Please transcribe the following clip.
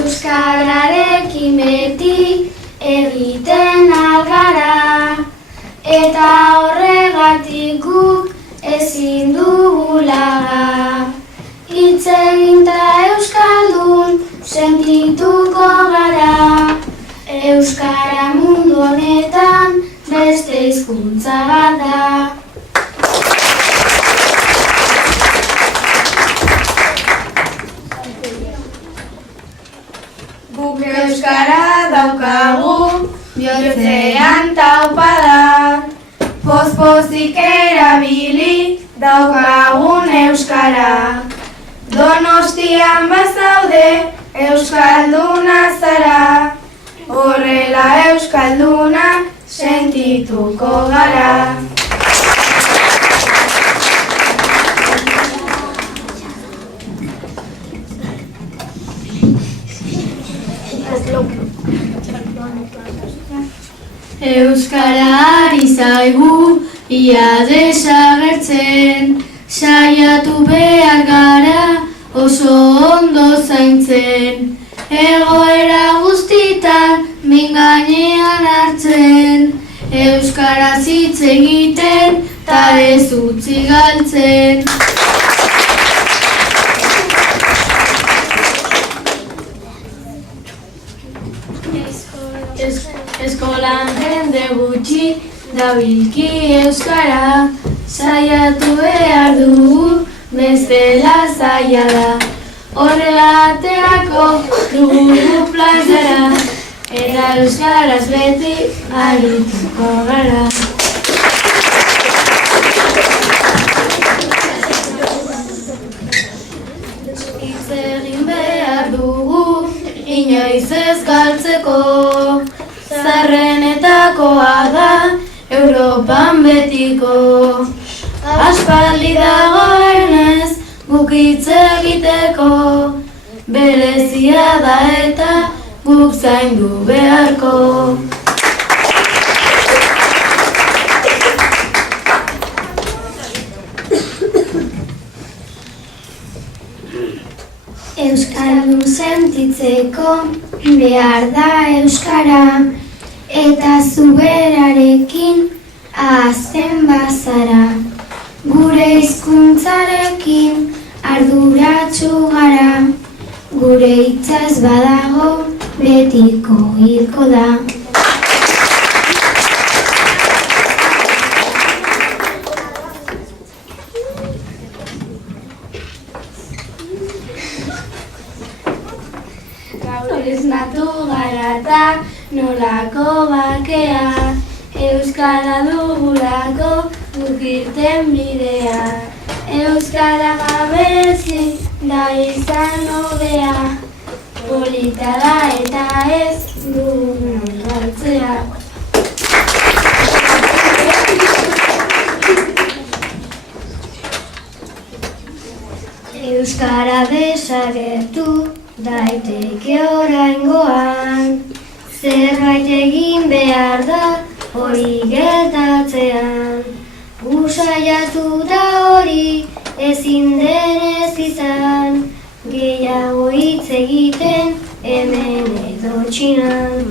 Euskararekin beti egiten algara, eta horregatik guk ezin dugu laga. Hitz egin ta euskaldun sentituko gara, euskara mundu honetan beste hizkuntza bat da. Guk euskara daukagu, bihotzean taupada, poz-pozik erabili daukagun euskara. Donostian bazaude euskalduna zara, horrela euskaldunak sentituko gara. Euskara ari zaigu ia desagertzen, saiatu behar gara oso ondo zaintzen. Egoera guztitan min gainean hartzen, euskaraz hitz egiten ta ez utzi galtzen. Eskolan jende gutxi dabilki euskara, saiatu behar dugu bestela zaila da. Horrela aterako dugu plazara, eta euskaraz beti arituko gara. Hitz egin behar dugu inoiz ez galtzeko, zaharrenetakoa da Europan betiko. Aspaldi dagoenez guk hitz egiteko, berezia da eta guk zaindu beharko. Euskaldun sentitzeko behar da euskara, eta zuberarekin ahazten bazara. Gure hizkuntzarekin arduratsu gara, gure hitzaz badago betiko hilko da. Gaur esnatu gara eta nolako bakea, euskara dugulako guk irten bidea. Euskara gabezi da izan hobea, polita da eta ez dugun galtzea. Euskara desagertu daiteke oraingoan, zerbait egin behar da hori gertatzean. Gu saiatu da hori ezin denez izan, gehiago hitz egiten hemen edo Txinan.